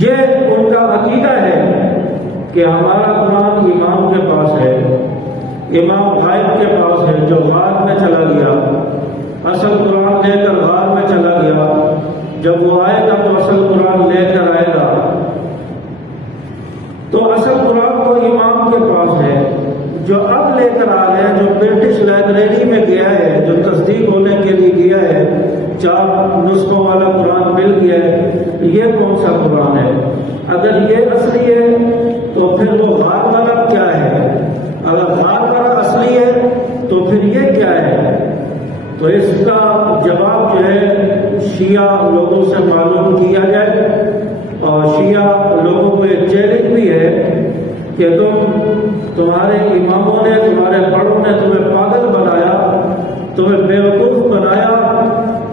یہ ان کا عقیدہ ہے کہ ہمارا قرآن امام کے پاس ہے، امام غائب کے پاس ہے جو غار میں چلا گیا، اصل قرآن لے کر غار میں چلا گیا، جب وہ آئے گا تو اصل قرآن لے کر آئے گا۔ تو اصل قرآن تو امام کے پاس ہے، جو اب لے کر آ رہے ہیں، جو برٹش لائبریری میں گیا ہے، جو تصدیق ہونے کے لیے گیا ہے، 4 نسخوں والا قرآن مل گیا ہے، یہ کون سا قرآن ہے؟ اگر یہ اصلی ہے تو پھر وہ غار والا کیا ہے؟ اگر غار والا اصلی ہے تو پھر یہ کیا ہے؟ تو اس کا جواب جو ہے شیعہ لوگوں سے معلوم کیا جائے، اور شیعہ لوگوں کو ایک چیلنج بھی ہے کہ تمہارے اماموں نے، تمہارے بڑوں نے تمہیں پاگل بنایا، تمہیں بیوقوف بنایا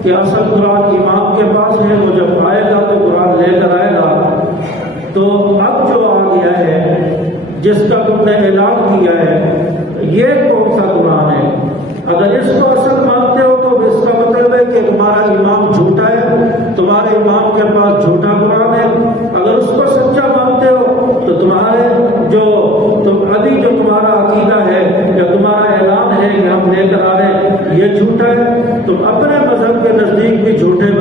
کہ اصل قرآن امام کے پاس ہے، وہ جب آئے گا تو قرآن لے کر آئے گا۔ تو اب جو آ گیا ہے جس کا تم نے اعلان کیا ہے، یہ کون سا قرآن ہے؟ اگر اس کو اصل مانتے ہو تو اس کا مطلب ہے کہ تمہارا امام جھوٹا ہے، تمہارے امام کے پاس جھوٹا قرآن ہے۔ اگر اس کو سچا مانتے ہو تو تمہارے جو تمہارا عقیدہ ہے یا تمہارا اعلان ہے کہ ہم لے کر آ رہے ہیں، یہ جھوٹا ہے، تم اپنے مذہب کے نزدیک بھی جھوٹے